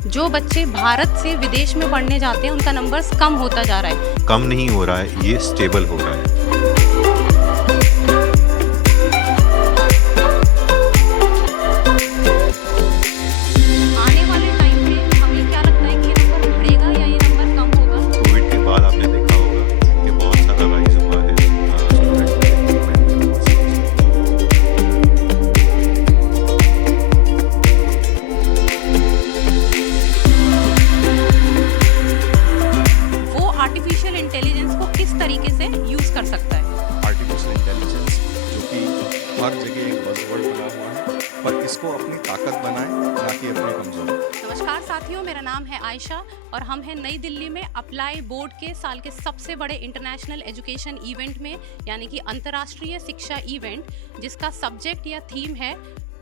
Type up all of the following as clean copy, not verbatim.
जो बच्चे भारत से विदेश में पढ़ने जाते हैं उनका नंबर्स कम होता जा रहा है। कम नहीं हो रहा है, ये स्टेबल हो रहा है। आने वाले टाइम में हमें क्या लगता है कि ये नंबर बढ़ेगा या ये नंबर कम होगा? कोविड के बाद आपने देखा होगा कि बहुत सारा राइज हुआ है स्टूडेंट रिक्रूटमेंट में ओवरसीज। वो आर्टिफिशियल इंटेलिजेंस को किस तरीके से यूज कर सकता है? आर्टिफिशियल इंटेलिजेंस जो कि हर जगह एक बज़वर्ड बना हुआ है, पर इसको अपनी ताकत बनाएं, ना कि अपनी कमजोरी। नमस्कार साथियों, मेरा नाम है आयशा और हम हैं नई दिल्ली में अप्लाई बोर्ड के साल के सबसे बड़े इंटरनेशनल एजुकेशन इवेंट में, यानी कि अंतर्राष्ट्रीय शिक्षा इवेंट, जिसका सब्जेक्ट या थीम है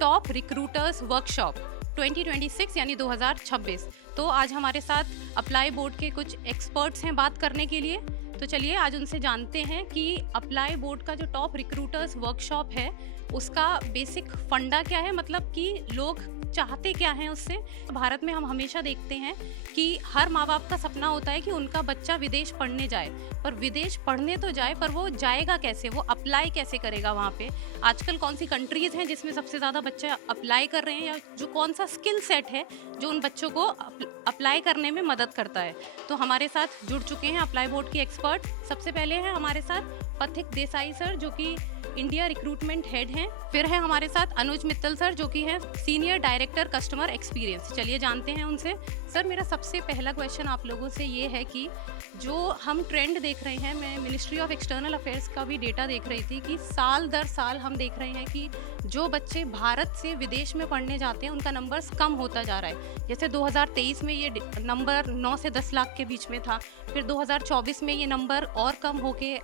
टॉप रिक्रूटर्स वर्कशॉप 2026 यानी 2026। तो आज हमारे साथ अप्लाई बोर्ड के कुछ एक्सपर्ट्स हैं बात करने के लिए। तो चलिए आज उनसे जानते हैं कि अप्लाई बोर्ड का जो टॉप रिक्रूटर्स वर्कशॉप है उसका बेसिक फंडा क्या है, मतलब कि लोग चाहते क्या हैं उससे। भारत में हम हमेशा देखते हैं कि हर माँ बाप का सपना होता है कि उनका बच्चा विदेश पढ़ने जाए, पर विदेश पढ़ने तो जाए पर वो जाएगा कैसे, वो अप्लाई कैसे करेगा वहाँ पे। आजकल कौन सी कंट्रीज़ हैं जिसमें सबसे ज़्यादा बच्चे अप्लाई कर रहे हैं, या जो कौन सा स्किल सेट है जो उन बच्चों को अप्लाई करने में मदद करता है। तो हमारे साथ जुड़ चुके हैं अप्लाई बोर्ड के एक्सपर्ट। सबसे पहले हैं हमारे साथ पथिक देसाई सर, जो कि इंडिया रिक्रूटमेंट हेड हैं। फिर है हमारे साथ अनुज मित्तल सर, जो कि हैं सीनियर डायरेक्टर कस्टमर एक्सपीरियंस। चलिए जानते हैं उनसे। सर, मेरा सबसे पहला क्वेश्चन आप लोगों से ये है कि जो हम ट्रेंड देख रहे हैं, मैं मिनिस्ट्री ऑफ एक्सटर्नल अफेयर्स का भी डेटा देख रही थी कि साल दर साल हम देख रहे हैं कि जो बच्चे भारत से विदेश में पढ़ने जाते हैं उनका नंबर्स कम होता जा रहा है। जैसे 2023 में ये नंबर 9 से 10 लाख के बीच में था, फिर 2024 में ये नंबर और कम होके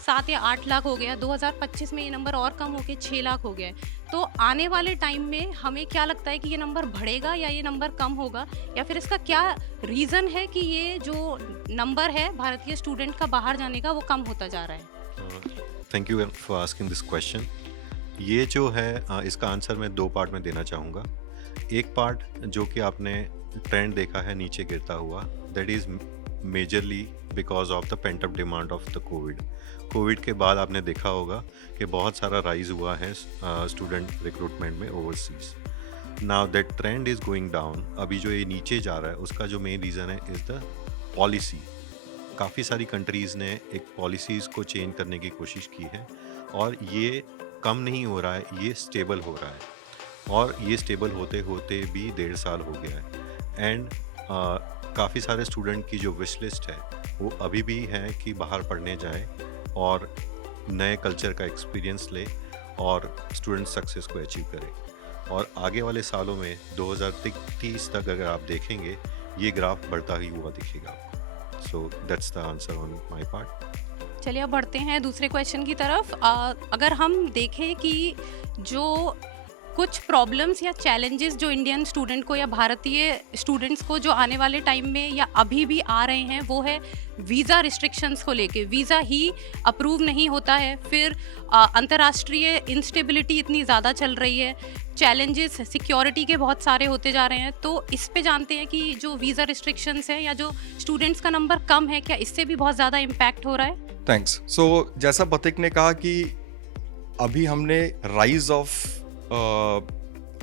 7 या 8 लाख हो गया, 2025 में ये नंबर और कम होके 6 लाख हो गया। तो आने वाले टाइम में हमें क्या लगता है कि ये नंबर बढ़ेगा या ये नंबर कम होगा, या फिर इसका क्या रीज़न है कि ये जो नंबर है भारतीय स्टूडेंट का बाहर जाने का वो कम होता जा रहा है? Thank you for asking this question. ये जो है इसका आंसर मैं 2 पार्ट में देना चाहूँगा। एक पार्ट जो कि आपने ट्रेंड देखा है नीचे गिरता हुआ, that is majorly because of the pent up demand of the Covid के बाद आपने देखा होगा कि बहुत सारा राइज हुआ है स्टूडेंट रिक्रूटमेंट में overseas. Now that trend is going down. अभी जो ये नीचे जा रहा है उसका जो मेन रीज़न है इज़ द पॉलिसी। काफ़ी सारी कंट्रीज़ ने एक पॉलिसीज़ को चेंज करने की कोशिश की है और ये कम नहीं हो रहा है, ये स्टेबल हो रहा है। और ये स्टेबल होते होते भी 1.5 साल हो गया है। एंड काफ़ी सारे स्टूडेंट की जो विश लिस्ट है वो अभी भी है कि बाहर पढ़ने जाए और नए कल्चर का एक्सपीरियंस ले और स्टूडेंट सक्सेस को अचीव करें। और आगे वाले सालों में 2030 तक अगर आप देखेंगे ये ग्राफ बढ़ता ही हुआ दिखेगा आपको। So that's the answer on my part. चलिए अब बढ़ते हैं दूसरे क्वेश्चन की तरफ। अगर हम देखें कि जो कुछ प्रॉब्लम्स या चैलेंजेस जो इंडियन स्टूडेंट को या भारतीय स्टूडेंट्स को जो आने वाले टाइम में या अभी भी आ रहे हैं, वो है वीज़ा रिस्ट्रिक्शंस को लेके। वीज़ा ही अप्रूव नहीं होता है, फिर अंतर्राष्ट्रीय इंस्टेबिलिटी इतनी ज़्यादा चल रही है, चैलेंजेस सिक्योरिटी के बहुत सारे होते जा रहे हैं। तो इस पे जानते हैं कि जो वीज़ा रिस्ट्रिक्शंस है या जो स्टूडेंट्स का नंबर कम है, क्या इससे भी बहुत ज़्यादा इम्पैक्ट हो रहा है? थैंक्स। सो जैसा पथिक ने कहा कि अभी हमने राइज ऑफ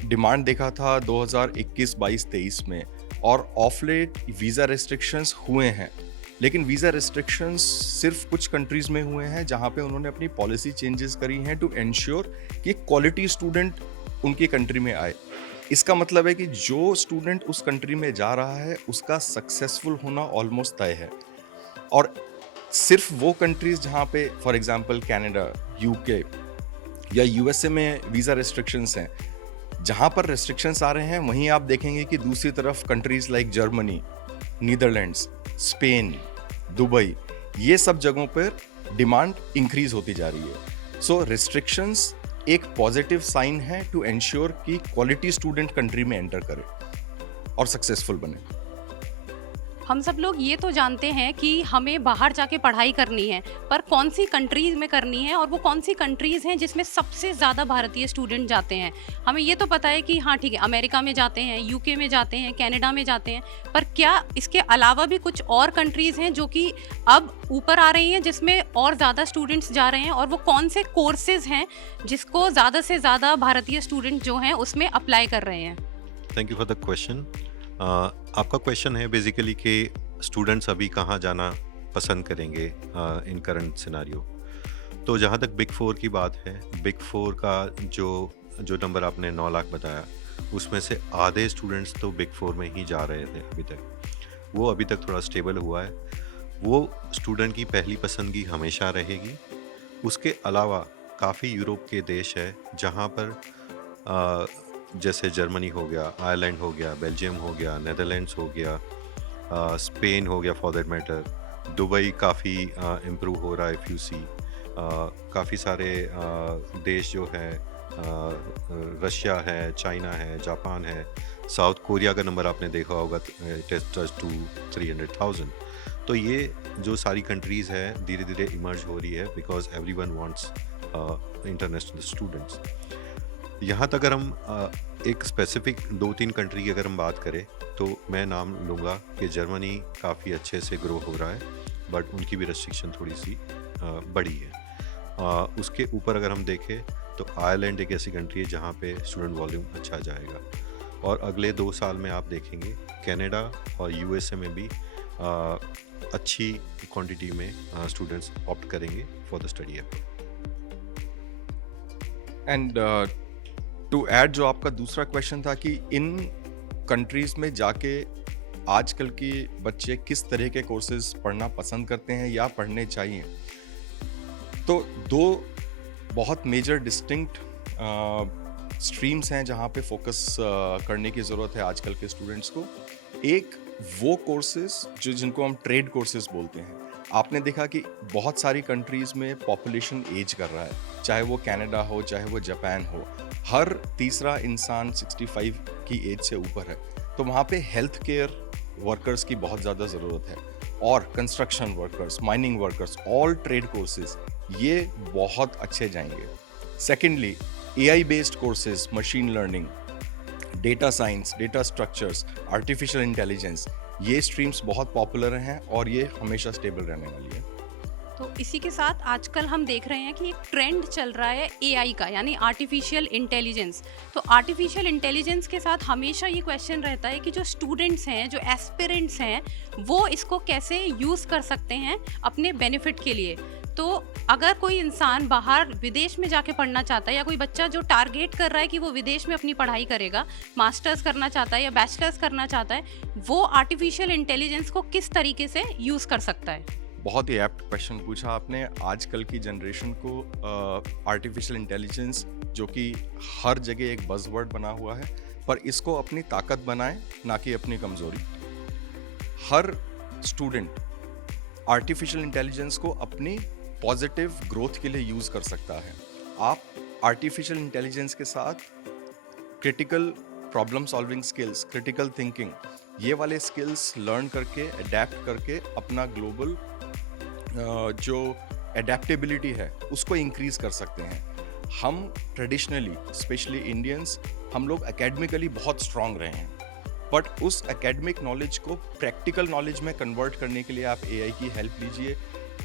डिमांड देखा था 2021, 22, 23 में, और ऑफ लेट वीज़ा रेस्ट्रिक्शंस हुए हैं। लेकिन वीज़ा रेस्ट्रिक्शंस सिर्फ कुछ कंट्रीज़ में हुए हैं जहां पे उन्होंने अपनी पॉलिसी चेंजेस करी हैं टू एंश्योर कि क्वालिटी स्टूडेंट उनकी कंट्री में आए। इसका मतलब है कि जो स्टूडेंट उस कंट्री में जा रहा है उसका सक्सेसफुल होना ऑलमोस्ट तय है। और सिर्फ वो कंट्रीज़ जहाँ पे फॉर एग्जांपल कनाडा, यूके या यूएसए में वीज़ा रेस्ट्रिक्शंस हैं, जहाँ पर रेस्ट्रिक्शंस आ रहे हैं वहीं आप देखेंगे कि दूसरी तरफ countries like Germany, Netherlands, Spain, Dubai, ये सब जगहों पर डिमांड इंक्रीज होती जा रही है। सो रेस्ट्रिक्शंस एक पॉजिटिव साइन है टू एंश्योर कि क्वालिटी स्टूडेंट कंट्री में एंटर करे और सक्सेसफुल बने। हम सब लोग ये तो जानते हैं कि हमें बाहर जाके पढ़ाई करनी है, पर कौन सी कंट्रीज़ में करनी है और वो कौन सी कंट्रीज़ हैं जिसमें सबसे ज़्यादा भारतीय स्टूडेंट जाते हैं। हमें ये तो पता है कि हाँ ठीक है, अमेरिका में जाते हैं, यूके में जाते हैं, कनाडा में जाते हैं, पर क्या इसके अलावा भी कुछ और कंट्रीज़ हैं जो कि अब ऊपर आ रही हैं जिसमें और ज़्यादा स्टूडेंट्स जा रहे हैं, और वो कौन से कोर्सेज़ हैं जिसको ज़्यादा से ज़्यादा भारतीय स्टूडेंट जो हैं उसमें अप्लाई कर रहे हैं? Thank you for the question. आपका क्वेश्चन है बेसिकली कि स्टूडेंट्स अभी कहाँ जाना पसंद करेंगे इन करंट सिनारियो। तो जहाँ तक बिग 4 की बात है, बिग 4 का जो नंबर आपने 9 लाख बताया, उसमें से आधे स्टूडेंट्स तो बिग 4 में ही जा रहे थे अभी तक। वो अभी तक थोड़ा स्टेबल हुआ है। वो स्टूडेंट की पहली पसंदगी हमेशा रहेगी। उसके अलावा काफ़ी यूरोप के देश है जहाँ पर जैसे जर्मनी हो गया, आयरलैंड हो गया, बेल्जियम हो गया, नेदरलैंड्स हो गया, स्पेन हो गया फॉर दैट मैटर, दुबई काफ़ी इम्प्रूव हो रहा है इफ़ यू सी। काफ़ी सारे देश जो है, रशिया है, चाइना है, जापान है, साउथ कोरिया का नंबर आपने देखा होगा, इट इज टच टू 300,000। तो ये जो सारी कंट्रीज़ है धीरे धीरे इमर्ज हो रही है because everyone wants international students. यहाँ तक अगर हम एक स्पेसिफिक 2-3 कंट्री की अगर हम बात करें तो मैं नाम लूँगा कि जर्मनी काफ़ी अच्छे से ग्रो हो रहा है, बट उनकी भी रेस्ट्रिक्शन थोड़ी सी बड़ी है। उसके ऊपर अगर हम देखें तो आयरलैंड एक ऐसी कंट्री है जहाँ पे स्टूडेंट वॉल्यूम अच्छा जाएगा, और अगले 2 साल में आप देखेंगे कनाडा और यूएसए में भी अच्छी क्वांटिटी में स्टूडेंट्स ऑप्ट करेंगे for the study effort. And to add, जो आपका दूसरा क्वेश्चन था कि इन कंट्रीज में जाके आजकल के बच्चे किस तरह के कोर्सेज पढ़ना पसंद करते हैं या पढ़ने चाहिए, तो 2 बहुत मेजर डिस्टिंक्ट स्ट्रीम्स हैं जहाँ पे फोकस करने की ज़रूरत है आजकल के स्टूडेंट्स को। एक वो कोर्सेज जिनको हम ट्रेड कोर्सेज बोलते हैं। आपने देखा कि बहुत सारी कंट्रीज़ में पॉपुलेशन एज कर रहा है, चाहे वो कनाडा हो, चाहे वो जापान हो, हर तीसरा इंसान 65 की एज से ऊपर है। तो वहाँ पे हेल्थ केयर वर्कर्स की बहुत ज़्यादा ज़रूरत है, और construction workers, mining workers, all trade courses ये बहुत अच्छे जाएंगे। Secondly, AI based courses, machine learning, data science, data structures, artificial intelligence, ये स्ट्रीम्स बहुत पॉपुलर हैं और ये हमेशा स्टेबल रहने वाली है। तो इसी के साथ आजकल हम देख रहे हैं कि एक ट्रेंड चल रहा है AI का, यानी आर्टिफिशियल इंटेलिजेंस। तो आर्टिफिशियल इंटेलिजेंस के साथ हमेशा ये क्वेश्चन रहता है कि जो स्टूडेंट्स हैं, जो एस्पिरेंट्स हैं, वो इसको कैसे यूज़ कर सकते हैं अपने बेनिफिट के लिए। तो अगर कोई इंसान बाहर विदेश में जाके पढ़ना चाहता है, या कोई बच्चा जो टारगेट कर रहा है कि वो विदेश में अपनी पढ़ाई करेगा, मास्टर्स करना चाहता है या बैचलर्स करना चाहता है, वो आर्टिफिशियल इंटेलिजेंस को किस तरीके से यूज़ कर सकता है? बहुत ही एप्ट क्वेश्चन पूछा आपने। आजकल की जनरेशन को आर्टिफिशियल इंटेलिजेंस, जो कि हर जगह एक बज़वर्ड बना हुआ है, पर इसको अपनी ताकत बनाएं, ना कि अपनी कमज़ोरी। हर स्टूडेंट आर्टिफिशियल इंटेलिजेंस को अपनी पॉजिटिव ग्रोथ के लिए यूज़ कर सकता है। आप आर्टिफिशियल इंटेलिजेंस के साथ critical problem solving skills, critical thinking, ये वाले स्किल्स लर्न करके, अडेप्ट करके अपना ग्लोबल जो अडेप्टेबिलिटी है उसको इंक्रीज़ कर सकते हैं। हम ट्रेडिशनली, स्पेशली इंडियंस, हम लोग एकेडमिकली बहुत स्ट्रांग रहे हैं, बट उस एकेडमिक नॉलेज को प्रैक्टिकल नॉलेज में कन्वर्ट करने के लिए आप AI की हेल्प लीजिए।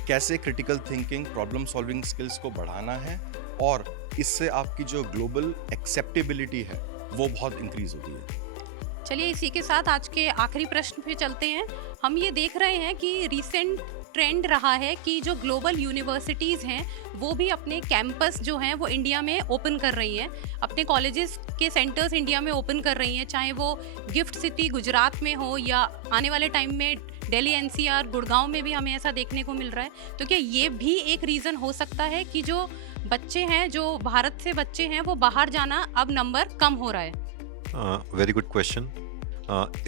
कैसे critical thinking, problem solving skills को बढ़ाना है, और इससे आपकी जो ग्लोबल एक्सेप्टेबिलिटी है वो बहुत इंक्रीज होती है। चलिए इसी के साथ आज के आखिरी प्रश्न पे चलते हैं। हम ये देख रहे हैं कि रिसेंट ट्रेंड रहा है कि जो ग्लोबल यूनिवर्सिटीज़ हैं वो भी अपने कैंपस जो हैं वो इंडिया में ओपन कर रही हैं, अपने कॉलेजेस के सेंटर्स इंडिया में ओपन कर रही हैं, चाहे वो गिफ्ट सिटी गुजरात में हो या आने वाले टाइम में दिल्ली NCR गुड़गांव में भी हमें ऐसा देखने को मिल रहा है। तो क्या ये भी एक रीज़न हो सकता है कि जो बच्चे हैं, जो भारत से बच्चे हैं, वो बाहर जाना अब नंबर कम हो रहा है? Very good question.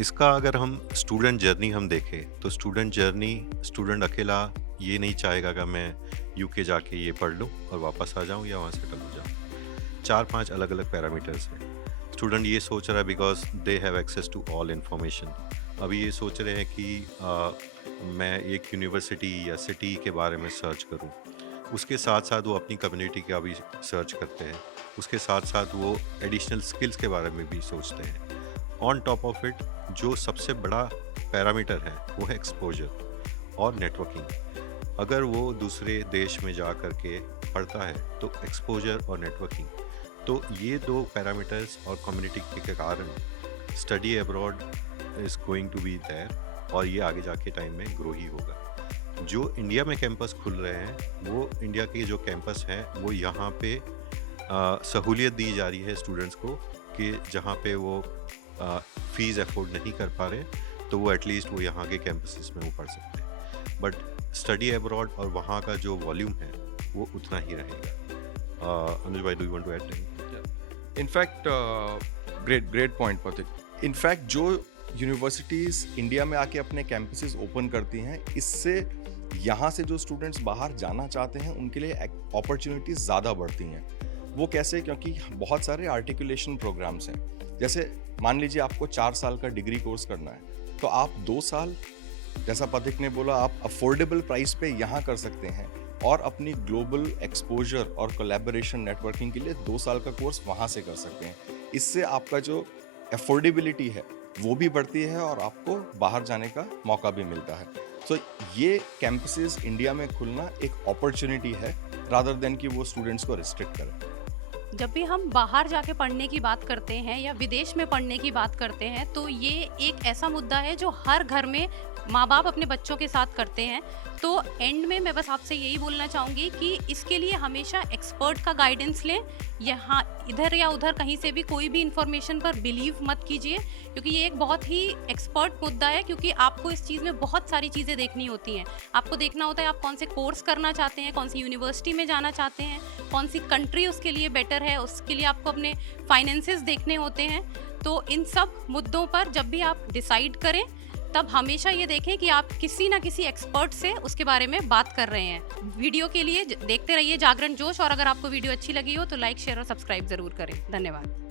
इसका अगर हम स्टूडेंट जर्नी हम देखें तो स्टूडेंट अकेला ये नहीं चाहेगा कि मैं UK जाके ये पढ़ लूँ और वापस आ जाऊँ या वहाँ सेटल हो जाऊँ। 4-5 अलग अलग पैरामीटर्स हैं। स्टूडेंट ये सोच रहा है because they have access to all information, अभी ये सोच रहे हैं कि मैं एक यूनिवर्सिटी या सिटी के बारे में सर्च करूं, उसके साथ साथ वो अपनी कम्युनिटी का भी सर्च करते हैं, उसके साथ साथ वो एडिशनल स्किल्स के बारे में भी सोचते हैं। ऑन टॉप ऑफ इट जो सबसे बड़ा पैरामीटर है वो है एक्सपोजर और नेटवर्किंग। अगर वो दूसरे देश में जा कर के पढ़ता है तो एक्सपोजर और नेटवर्किंग, तो ये दो पैरामीटर्स और कम्युनिटी के कारण study abroad is going to be there, और ये आगे जाके टाइम में ग्रो ही होगा। जो इंडिया में कैंपस खुल रहे हैं वो इंडिया के जो कैंपस हैं वो यहाँ पे सहूलियत दी जा रही है स्टूडेंट्स को कि जहाँ पे वो फीस अफोर्ड नहीं कर पा रहे तो वो एटलीस्ट वो यहाँ के कैंपसेस में वो पढ़ सकते हैं। बट स्टडी अब्रॉड और वहाँ का जो वॉल्यूम है वो उतना ही रहेगा। अनुज भाई, do you want to add? In fact great point Pathik. In fact जो यूनिवर्सिटीज़ इंडिया में आके अपने कैंपसेस ओपन करती हैं, इससे यहाँ से जो स्टूडेंट्स बाहर जाना चाहते हैं उनके लिए अपॉर्चुनिटीज़ ज़्यादा बढ़ती हैं। वो कैसे? क्योंकि बहुत सारे आर्टिकुलेशन प्रोग्राम्स हैं। जैसे मान लीजिए आपको 4 साल का डिग्री कोर्स करना है तो आप 2 साल, जैसा पथिक ने बोला, आप अफोर्डेबल प्राइस पे यहाँ कर सकते हैं और अपनी ग्लोबल एक्सपोजर और कोलैबोरेशन नेटवर्किंग के लिए 2 साल का कोर्स वहाँ से कर सकते हैं। इससे आपका जो अफोर्डेबिलिटी है वो भी बढ़ती है और आपको बाहर जाने का मौका भी मिलता है। तो ये कैंपसेस इंडिया में खुलना एक अपॉर्चुनिटी है रादर देन कि वो स्टूडेंट्स को रिस्ट्रिक्ट करें। जब भी हम बाहर जाके पढ़ने की बात करते हैं या विदेश में पढ़ने की बात करते हैं तो ये एक ऐसा मुद्दा है जो हर घर में माँ बाप अपने बच्चों के साथ करते हैं। तो एंड में मैं बस आपसे यही बोलना चाहूँगी कि इसके लिए हमेशा एक्सपर्ट का गाइडेंस लें। यहाँ इधर या उधर कहीं से भी कोई भी इन्फॉर्मेशन पर बिलीव मत कीजिए, क्योंकि ये एक बहुत ही एक्सपर्ट मुद्दा है। क्योंकि आपको इस चीज़ में बहुत सारी चीज़ें देखनी होती हैं। आपको देखना होता है आप कौन से कोर्स करना चाहते हैं, कौन सी यूनिवर्सिटी में जाना चाहते हैं, कौन सी कंट्री उसके लिए बेटर है, उसके लिए आपको अपने फाइनेंसेस देखने होते हैं। तो इन सब मुद्दों पर जब भी आप डिसाइड करें तब हमेशा ये देखें कि आप किसी ना किसी एक्सपर्ट से उसके बारे में बात कर रहे हैं। वीडियो के लिए देखते रहिए जागरण जोश, और अगर आपको वीडियो अच्छी लगी हो तो लाइक, शेयर और सब्सक्राइब ज़रूर करें। धन्यवाद।